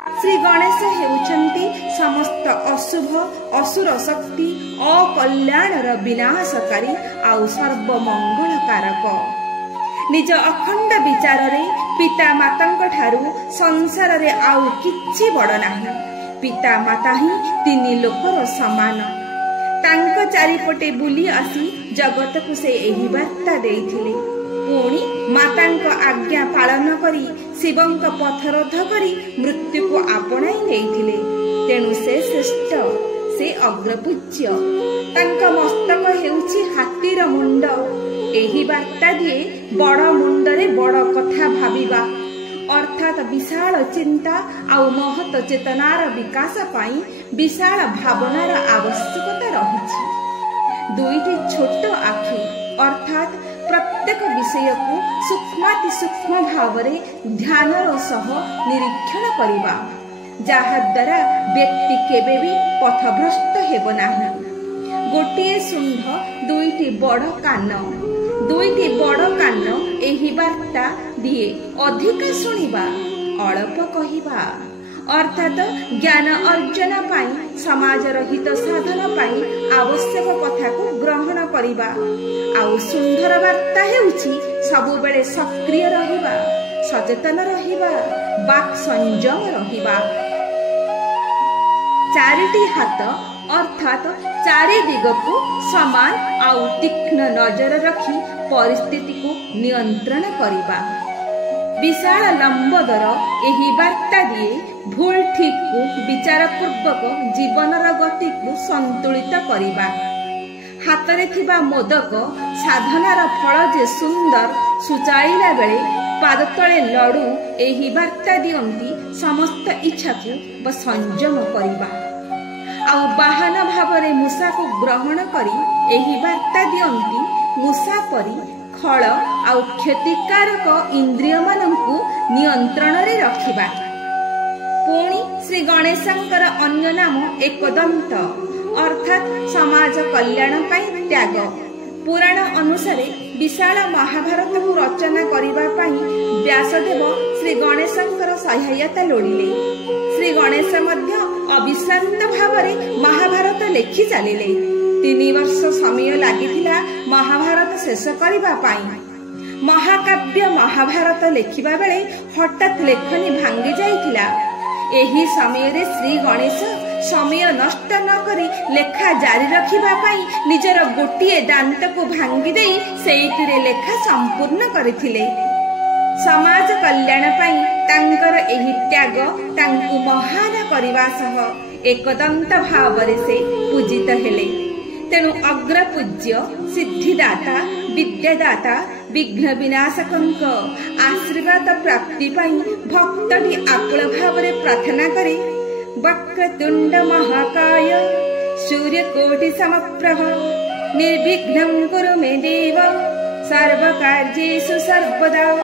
श्री गणेश हेउछन्ति समस्त अशुभ असुर शक्ति अकल्याणर विनाशकारी आउ सर्वमंगल कारक। निज अखंड विचार रे पिता माता ठारू संसार रे आउ किछि बड़ नाही। पिता माता ही तीन लोकर समान। तांको चारिपटे बुली आसी जगत को से एही वार्ता देइथिले। पुणी मातांको आज्ञा पालन करी शिवंक पथरोध करी मृत्यु को आपणाई नेइथिले। तेणु से श्रेष्ठ, से अग्रपूज्य। तांका मस्तक हेउछि हातीर मुंड। एही वार्ता दिए बड़ मुंडरे बड़ कथा भाबिबा, अर्थात विशाल चिंता आउ महत चेतनार विकास पाई विशाल भावनार आवश्यकता रहिछि। दुईटी छोट आखि अर्थात प्रत्येक विषय को सूक्ष्माति सूक्ष्म भावरे ध्यानर सह निरीक्षण करिबा, जहा द्वारा व्यक्ति केबे भी पथभ्रष्ट हेबो नाही। गोटिए सुंढ दुईटी बड़ कान। दुईटी बड़ कान एही वार्ता दिए अधिक शुणिबा अल्प कहिबा, अर्थात ज्ञान अर्जन पाई समाजर हित साधन पाई आवश्यक कथा को ग्रहण करिबा। आउ सुंदर वार्ता हेउछि सबु बेले सक्रिय रहिबा, सचेतन रहिबा, वाक् संयम रहिबा। चारिटी हाथ अर्थात चारि दिग को समान आउ तीक्ष्ण नजर रखी परिस्थिति को नियंत्रण करिबा। विशाल लंबोदर एही वार्ता दिए भूल ठीक को विचार पूर्वक जीवनर गति को संतुलित करिबा। हातरे थिबा मोदक साधनार फल जे सुंदर सुचाइला बेले पाद तले लडू एही वार्ता दियंती समस्त इच्छा को संयम करिबा। आउ बाहन भावरे मूषा को ग्रहण करी एही वार्ता दियंती मूषा परी खल आउ क्षतिकारक इंद्रिय मानंकु नियंत्रण रे रखिबा। पुणी श्री गणेशंकर अन्य नाम एकदंत अर्थात समाज कल्याण पाई त्याग। पुराण अनुसारे विशाल महाभारत को रचना करिबा पाई व्यासदेव श्री गणेशंकर सहायता लोड़िले। श्री गणेश मध्य अविश्रांत भावरे महाभारत लेखि चलिले। 3 वर्ष समय लागिथिला महाभारत शेष करिबा पाई। महाकाव्य महाभारत लेखिबा बेले हठात लेखनी भांगी जाइथिला। एही समय रे श्री गणेश समय नष्ट न करी लेखा जारी रखिबा पाई निजर गोटिए दांत को भांगी देई सेइतिरे लेखा संपूर्ण करिथिले। समाज कल्याण पाई तांकर एही त्याग तांकु महान करिबा सह एकदंत भावरे से पूजित हेले। तेणु अग्रपूज्य सिद्धिदाता विद्यादाता विघ्न विनाशकंक आशीर्वाद प्राप्ति पाई भक्तटी आकुल भावरे प्रार्थना करे। वक्रतुंड महाकाय सूर्यकोटि समप्रभ निर्विघ्नं कुरु मे देव सर्वकार्येषु सर्वदा।